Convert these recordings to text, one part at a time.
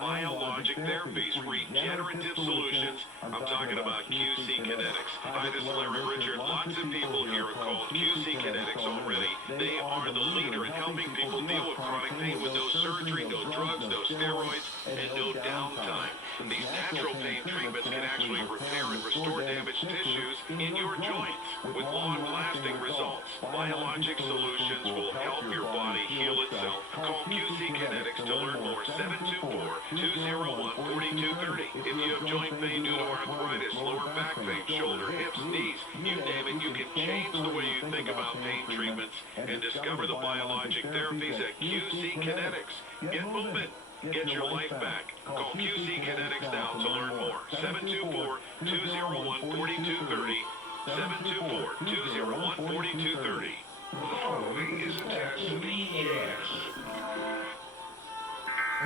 biologic therapies, regenerative solutions. I'm talking about QC Kinetics. Hi, this is Larry Richard. Lots of people here are called QC Kinetics already. They are the leader in helping people deal with chronic pain with no surgery, no drugs, no steroids, and no downtime. These natural pain treatments can actually repair and restore damaged tissues in your joints with long-lasting results. Biologic solutions will help your body heal itself. Call QC Kinetics to learn more. 724-201-4230. If you have joint pain due to arthritis, lower back pain, shoulder, hips, knees, you name it, you can change the way you think about pain treatments and discover the biologic therapies at QC Kinetics. Get moving. Get your life back. Call QC Kinetics now to learn more. 724-201-4230. 724-201-4230. Following is a test of the EAS.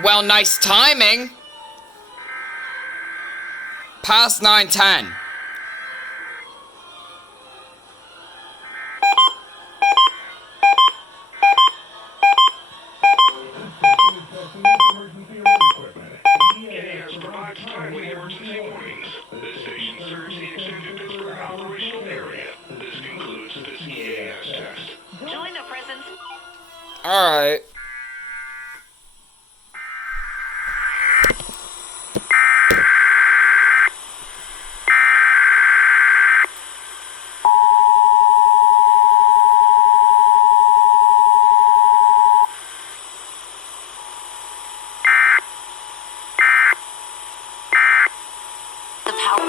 Well, nice timing. Past 9:10. EAS provides timely emergency warnings. This station serves the extended Pittsburgh operational area. This concludes this EAS test. Join the presence. Alright. The power. Okay,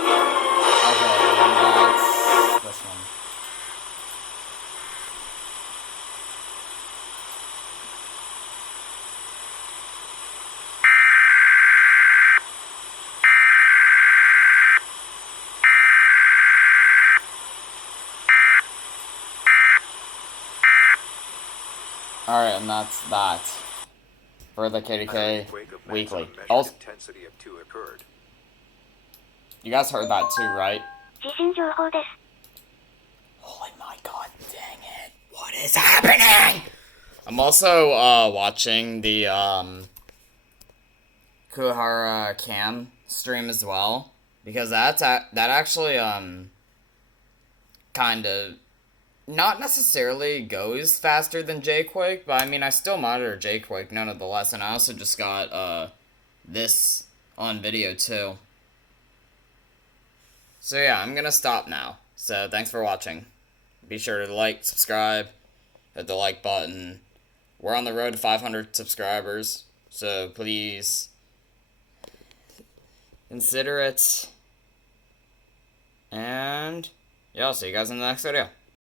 that's this one. Alright, and that's that for the KDKA Weekly. Also, Intensity of 2 occurred. you guys heard that too, right? 地震情報です。 Holy my god, dang it. What is happening? I'm also watching the Kuhara Cam stream as well, because that actually kind of not necessarily goes faster than Jquake, but I mean I still monitor Jquake nonetheless, and I also just got this on video too. So yeah, I'm gonna stop now. So thanks for watching. Be sure to like, subscribe, hit the like button. We're on the road to 500 subscribers, so please consider it. And yeah, I'll see you guys in the next video.